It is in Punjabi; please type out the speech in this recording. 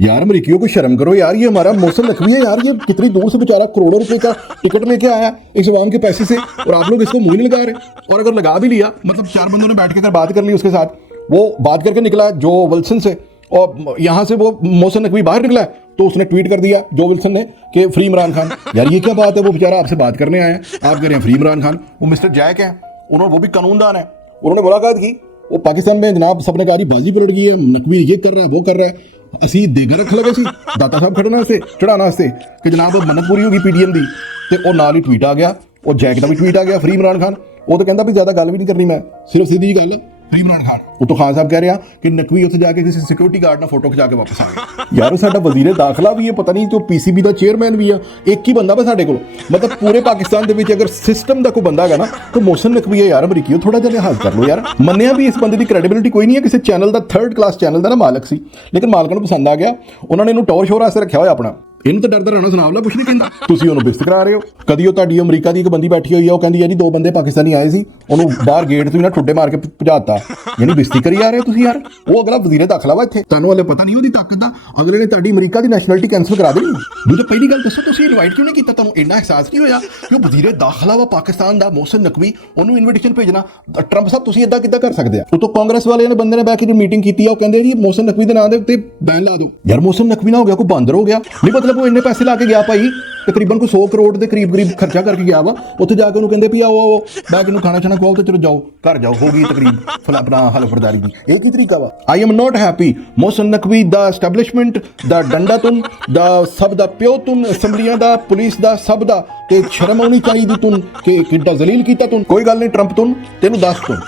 यार अमरीकियों को शर्म करो यार, ये हमारा मौसम नकवी है यार, ये कितनी दूर से बेचारा करोड़ों रुपए का टिकट लेके आया इस अवाम के पैसे से, और आप लोग इसको मुंह नहीं लगा रहे। और अगर लगा भी लिया, मतलब 4 बंदों ने बैठ के अगर बात कर ली उसके साथ, वो बात करके निकला जो विल्सन से, और यहाँ से वो मौसम नकवी बाहर निकला है, तो उसने ट्वीट कर दिया जो विल्सन ने कि फ्री इमरान खान। यार ये क्या बात है, वो बेचारा आपसे बात करने आया है, आप कह रहे हैं फ्री इमरान खान। वो मिस्टर जैक है, उन्होंने, वो भी कानूनदान है, उन्होंने मुलाकात की, वो पाकिस्तान में जनाब सबने कहा बाजी पलट गई है, नकवी ये कर रहा है वो कर रहा है, ਅਸੀਂ ਦੇਗਾ ਰੱਖ ਲਗੇ ਸੀ ਦਾਤਾ ਸਾਹਿਬ ਖੜਨਾ ਵਾਸਤੇ ਚੜਾਉਣ ਵਾਸਤੇ ਕਿ ਜਨਾਬ ਮੰਨਤ ਪੂਰੀ ਹੋ ਗਈ ਪੀਡੀਐਮ ਦੀ, ਤੇ ਉਹ ਨਾਲ ਹੀ ਟਵੀਟ ਆ ਗਿਆ, ਉਹ ਜੈਕ ਦਾ ਵੀ ਟਵੀਟ ਆ ਗਿਆ ਫਰੀ ਇਮਰਾਨ ਖਾਨ। ਉਹ ਤਾਂ ਕਹਿੰਦਾ ਵੀ ਜ਼ਿਆਦਾ ਗੱਲ ਵੀ ਨਹੀਂ ਕਰਨੀ, ਮੈਂ ਸਿਰਫ ਸਿੱਧੀ ਜੀ ਗੱਲ ਫਰੀ ਇਮਰਾਨ ਖਾਨ। ਉਹ ਤੋਂ ਖਾਨ ਸਾਹਿਬ ਕਹਿ ਰਿਹਾ ਕਿ ਨਕਵੀ ਉੱਥੇ ਜਾ ਕੇ ਕਿਸੇ ਸਿਕਿਉਰਿਟੀ ਗਾਰਡ ਨਾਲ ਫੋਟੋ ਖਿਚਾ ਕੇ ਵਾਪਸ ਆ ਗਿਆ। ਯਾਰ ਸਾਡਾ ਵਜ਼ੀਰ ਦਾਖਲਾ ਵੀ ਹੈ, ਪਤਾ ਨਹੀਂ ਜੋ ਪੀਸੀਬੀ ਦਾ ਚੇਅਰਮੈਨ ਵੀ ਆ, ਇੱਕ ਹੀ ਬੰਦਾ ਵਾ ਸਾਡੇ ਕੋਲ, ਮਤਲਬ ਪੂਰੇ ਪਾਕਿਸਤਾਨ ਦੇ ਵਿੱਚ ਅਗਰ ਸਿਸਟਮ ਦਾ ਕੋਈ ਬੰਦਾ ਹੈਗਾ ਨਾ ਤਾਂ ਮੋਹਸਿਨ ਨਕਵੀ ਹੈ ਯਾਰ। ਅਮਰੀਕੀਓ ਥੋੜਾ ਜਿਹਾ ਲਿਹਾਜ਼ ਕਰ ਲਓ ਯਾਰ। ਮੰਨਿਆ ਵੀ ਇਸ ਬੰਦੇ ਦੀ ਕ੍ਰੈਡੀਬਿਲਿਟੀ ਕੋਈ ਨਹੀਂ ਹੈ, ਕਿਸੇ ਚੈਨਲ ਦਾ 3rd ਕਲਾਸ ਚੈਨਲ ਦਾ ਨਾ ਮਾਲਕ ਸੀ, ਲੇਕਿਨ ਮਾਲਕਾਂ ਨੂੰ ਪਸੰਦ ਆ ਗਿਆ, ਉਹਨਾਂ ਨੇ ਇਹਨੂੰ ਟੌਰ ਸ਼ੋਅ ਵਾਸਤੇ ਰੱਖਿਆ ਹੋਇਆ ਆਪਣਾ। ਇਹਨੂੰ ਤਾਂ ਡਰਦਾ ਰਹਿਣਾ ਸੁਣਾਵਲਾ ਕੁਛ ਨਹੀਂ ਕਹਿੰਦਾ, ਤੁਸੀਂ ਉਹਨੂੰ ਬਿਸਤ ਕਰਾ ਰਹੇ ਹੋ। ਕਦੀ ਉਹ ਤੁਹਾਡੀ ਅਮਰੀਕਾ ਦੀ ਇੱਕ ਬੰਦੀ ਬੈਠੀ ਹੋਈ ਆ, ਉਹ ਕਹਿੰਦੀ ਯਾਰ ਜੀ 2 ਬੰਦੇ ਪਾਕਿਸਤਾਨੀ ਆਏ ਸੀ, ਉਹਨੂੰ ਬਾਹਰ ਗੇਟ ਤੋਂ ਨਾ ਠੁੱਡੇ ਮਾਰ ਕੇ ਭਜਾਤਾ, ਯਾਨੀ ਬਿਸਤੀ ਕਰੀ ਜਾ ਰਹੇ ਹੋ ਤੁਸੀਂ ਯਾਰ। ਉਹ ਅਗਲਾ ਵਜ਼ੀਰੇ ਦਾਖਲਾ ਵਾ ਇੱਥੇ, ਤੁਹਾਨੂੰ ਹਲੇ ਪਤਾ ਨਹੀਂ ਉਹਦੀ ਤਾਕਤ ਦਾ, ਅਗਲੇ ਨੇ ਤੁਹਾਡੀ ਅਮਰੀਕਾ ਦੀ ਨੈਸ਼ਨੈਲਿਟੀ ਕੈਂਸਲ ਕਰਾ ਦੇਣੀ। ਦੂਜਾ ਪਹਿਲੀ ਗੱਲ ਦੱਸੋ, ਤੁਸੀਂ ਇਨਵਾਈਟ ਕਿਉਂ ਨਹੀਂ ਕੀਤਾ? ਤੁਹਾਨੂੰ ਇੰਨਾ ਅਹਿਸਾਸ ਨਹੀਂ ਹੋਇਆ ਕਿ ਉਹ ਵਜ਼ੀਰੇ ਦਾਖਲਾ ਵਾ ਪਾਕਿਸਤਾਨ ਦਾ ਮੋਹਸਿਨ ਨਕਵੀ, ਉਹਨੂੰ ਇਨਵੀਟੇਸ਼ਨ ਭੇਜਣਾ? ਟਰੰਪ ਸਾਹਿਬ ਤੁਸੀਂ ਇਦਾਂ ਕਿੱਦਾਂ ਕਰ ਸਕਦੇ ਆ? ਉਤੋਂ ਕਾਂਗਰਸ ਵਾਲਿਆਂ ਨੇ ਬੰਦੇ ਨੇ ਬਹਿ ਕੇ ਮੀਟਿੰਗ ਕੀਤੀ ਆ, ਉਹ ਕਹਿੰਦੇ ਜੀ ਮੋਹਸਿਨ ਨਕਵੀ ਦੇ ਨਾਂ ਦੇ ਉੱਤੇ ਬੈਨ ਲਾ ਦਿਓ। ਯਾਰ ਮੋਹਸਿਨ ਨਕਵੀ ਨਾ ਹੋ ਗਿਆ ਕੋਈ ਬਾਂਦਰ ਹੋ ਗਿਆ? ਨਹੀਂ ਮਤਲਬ ਉਹ ਇੰਨੇ ਪੈਸੇ ਲਾ ਕੇ ਗਿਆ ਭਾਈ, ਤਕਰੀਬਨ ਕੋਈ 100 ਕਰੋੜ ਦੇ ਕਰੀਬ ਖਰਚਾ ਕਰਕੇ ਗਿਆ ਵਾ, ਉੱਥੇ ਜਾ ਕੇ ਉਹਨੂੰ ਕਹਿੰਦੇ ਵੀ ਆਓ ਬੈ ਕੇ ਨੂੰ ਖਾਣਾ ਛਾਣਾ ਖਵਾਓ ਤੇ ਚਲੋ ਜਾਓ ਘਰ ਜਾਓ, ਹੋ ਗਈ ਤਕਰੀਬ ਆਪਣਾ ਹਲਫਬਰਦਾਰੀ ਦੀ। ਇਹ ਕੀ ਤਰੀਕਾ ਵਾ? I am not happy Mohsin Naqvi ਦਾ ਐਸਟੈਬਲਿਸ਼ਮੈਂਟ ਦਾ ਡੰਡਾ ਤੁਨ ਦਾ ਸਭ ਦਾ ਪਿਓ ਤੁਨ, ਅਸੈਂਬਲੀਆਂ ਦਾ, ਪੁਲਿਸ ਦਾ, ਸਭ ਦਾ, ਤੇ ਸ਼ਰਮ ਆਉਣੀ ਚਾਹੀਦੀ ਤੁਨ ਕਿ ਕਿੱਡਾ ਜ਼ਲੀਲ ਕੀਤਾ ਤੁਨ। ਕੋਈ ਗੱਲ ਨਹੀਂ ਟਰੰਪ ਤੁਨ, ਤੈਨੂੰ ਦੱਸ ਤੁਨ